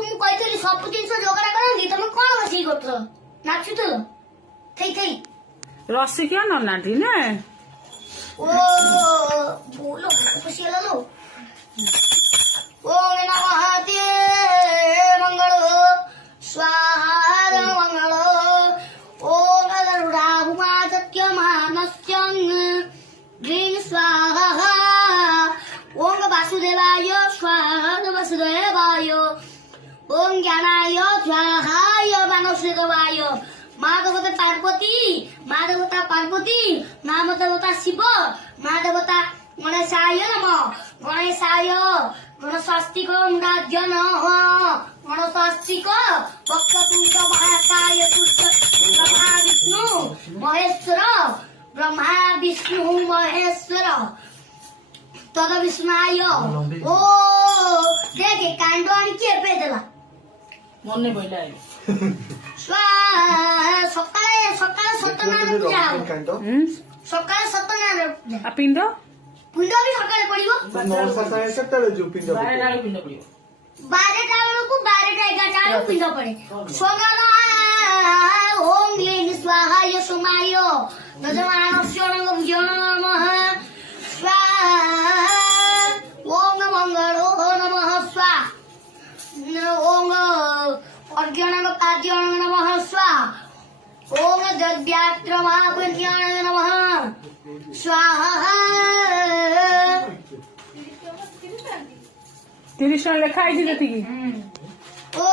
ମୁଁ କହିଥିଲି ସବୁ ଜିନିଷ ଯୋଗାଡ଼ କରନ୍ତି ତମେ କଣ ବସିକି କରୁଥିଲ ନାଚୁଥିଲ ଥେଇ ଥେଇ ରସିକିଆ ନନାଟି ନା ଓ ବୋलो ଖୁସିହେଲା ଲୋ ଓମ୍ ନମଃ ते मंगल स्वाहा मंगल ओम गरुडाहुमा सत्यमानस्यं ह्रीं स्वाहा ओम वासुदेवाय स्वाहा वासुदेवाय ओम ज्ञानाय स्वाहाय मानसदेवाय माँ देवता पार्वती नाम देवता शिव माँ देवता गणेशाय नमः गणेशाय गणस्वास्तिक मुंडाद्य नमः गणस्वास्तिक वक्रतुंड महाकाय ब्रह्मा विष्णु महेश्वर तद विष्णाय ओ देखे कांड आनी किए पे देला मन पड़ा सकाळे सकाळे सत्यनारायण पूजा सकाळे सत्यनारायण पूजा पिंड पिंड भी सकाळे पड़िबो पिंड पड़ियो 12टा बेलକୁ 12टा 11टा बेलକୁ पिंड पड़े सोगल ओम ह्रीं स्वाहाय सोमाय दजमानस्य भुजो नमः स्वाहा ओम मंगलो नमः स्वाहा ओम अर्घ्यणं पाद्यं नमः स्वाहा ओम द्रव्यात्रमापुण्याय नमः स्वाहा 30 ଟଙ୍କା ଲେଖା ହେଇଛି ଯେତିକି ओ